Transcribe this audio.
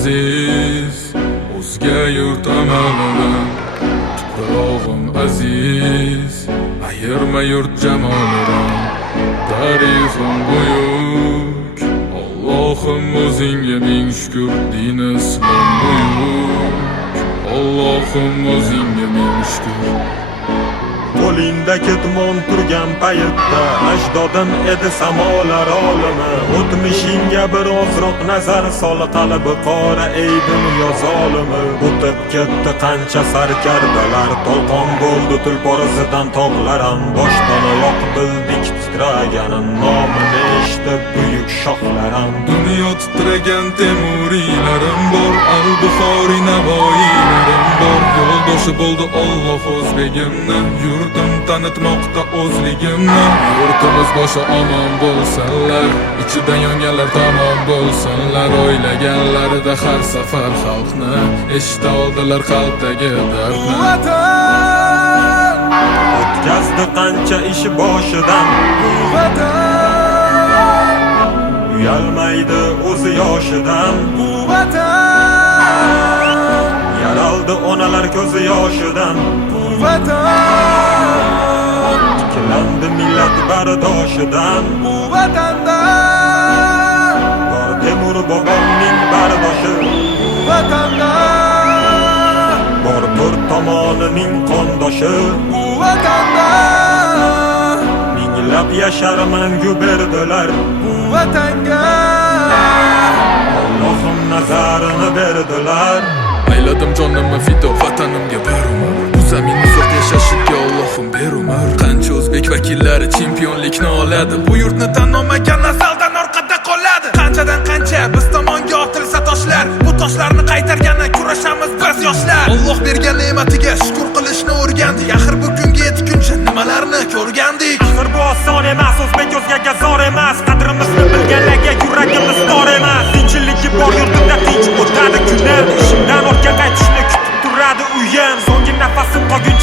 aziz, o'zga yurt amalidan tuprog'im aziz, ayirma yurt jamolidan. Tarixim buyuk, Allohim o'zingga ming shukr, din islom buyuk, Allohim o'zingga ming shukr. Qo'lingda ketmon turgan paytda ajdodim edi samolar olimi. O'tmishingga bir ozroq nazar sol, qalbi qora ey dunyo zolimi. O'tib ketdi qancha sarkardalar, to'lqon bo'ldi tulporizidan tog'lar ham. Boshdan oyoq bildik titraganin, nomini eshitib buyuk shohlar ham. Dunyo titragan temuriylarim bor, al-Buxoriy Navoiylarim bor. Yo'ldoshi bo'ldi Alloh o'zbegimni, yurtim tanitmoqda o'zligimni. Yurtimiz boshi omon bo'lsinlar, ichidan yonganlar tamom bo'lsinlar. O'ylaganlarida har safar xalqni eshita oldilar qalbdagi dardni. Vatan O'tkazdi qancha ish boshidan, Vatan uyalmaydi o'zi yoshidan. Vatan Yaraldi onalar ko'zi yoshidan, Vatan tiklandi millat bardoshidan. Vatanda Bor Temur bobomning bardoshi, Vatanda bor to'rt tomonining qondoshi. Vatanda Minglab yashar mangu berdilar, Vatanga Allohim nazarini berdilar. Ayladim jonimni fido vatanimga bir umr, bu zaminni uzoq yashashiga Allohim ber umr. Qancha o'zbek vakillari chempionlikni oladi, bu yurtni tan olmagan nasldan orqada qoladi. Qanchadan qancha biz tomonga otilsa toshlar, bu toshlarni qaytargani kurashamiz biz yoshlar. Alloh bergan ne'matiga shukr qilishni o'rgandik, axir bugunga yetguncha nimalarni ko'rgandik. Axir bu oson emas, o'zbek o'zgaga zor emas. Qadrimizni bilganlarga yuragimiz tor emas. Tinchiligi bor yurtimda tinch o'tadi kunlar, ishimdan ortga qaytishni kutib turadi uyim. So'nggi nafasim qolguncha